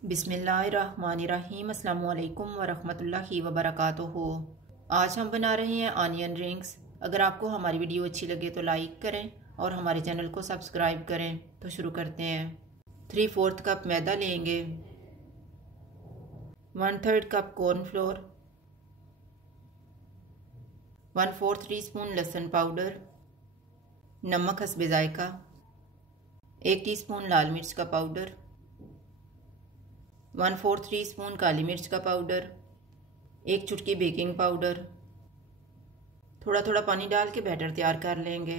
बिस्मिल्लाहिर्रहमानिर्रहीम। अस्सलामु अलैकुम वरहमतुल्लाहि वबरकातुहू। आज हम बना रहे हैं ऑनियन रिंग्स। अगर आपको हमारी वीडियो अच्छी लगे तो लाइक करें और हमारे चैनल को सब्सक्राइब करें। तो शुरू करते हैं। 3/4 कप मैदा लेंगे, 1/3 कप कॉर्नफ्लोर, 1/4 टीस्पून लहसुन पाउडर, नमक हस्बे जायका, 1 टीस्पून लाल मिर्च का पाउडर, 1/4 टीस्पून काली मिर्च का पाउडर, 1 चुटकी बेकिंग पाउडर। थोड़ा थोड़ा पानी डाल के बैटर तैयार कर लेंगे।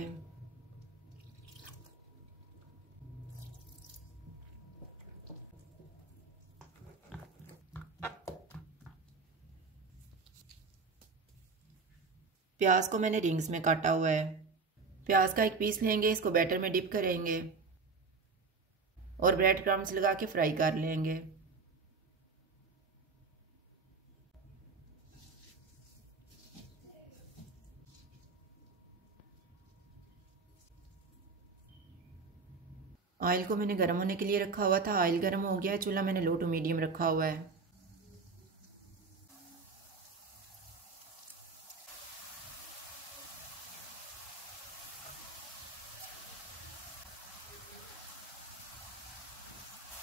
प्याज को मैंने रिंग्स में काटा हुआ है। प्याज का एक पीस लेंगे, इसको बैटर में डिप करेंगे और ब्रेड क्रम्स लगा के फ्राई कर लेंगे। ऑयल को मैंने गर्म होने के लिए रखा हुआ था। ऑयल गर्म हो गया है। चूल्हा मैंने लो टू मीडियम रखा हुआ है।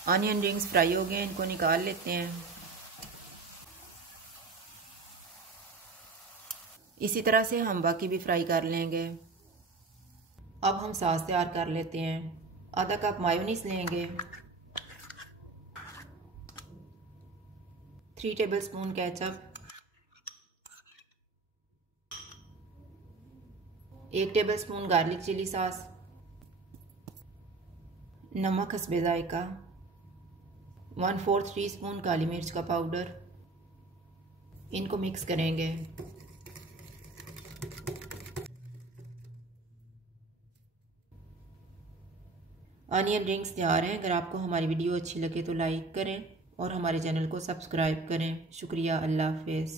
ऑनियन रिंग्स फ्राई हो गए, इनको निकाल लेते हैं। इसी तरह से हम बाकी भी फ्राई कर लेंगे। अब हम सॉस तैयार कर लेते हैं। आधा कप मायोनीज लेंगे, 3 tablespoon ketchup, 1 tablespoon garlic chilli sauce, नमक हस्बे जायका, 1/4 टीस्पून काली मिर्च का पाउडर। इनको मिक्स करेंगे। ऑनियन रिंग्स तैयार हैं। अगर आपको हमारी वीडियो अच्छी लगे तो लाइक करें और हमारे चैनल को सब्सक्राइब करें। शुक्रिया। अल्लाह हाफिज़।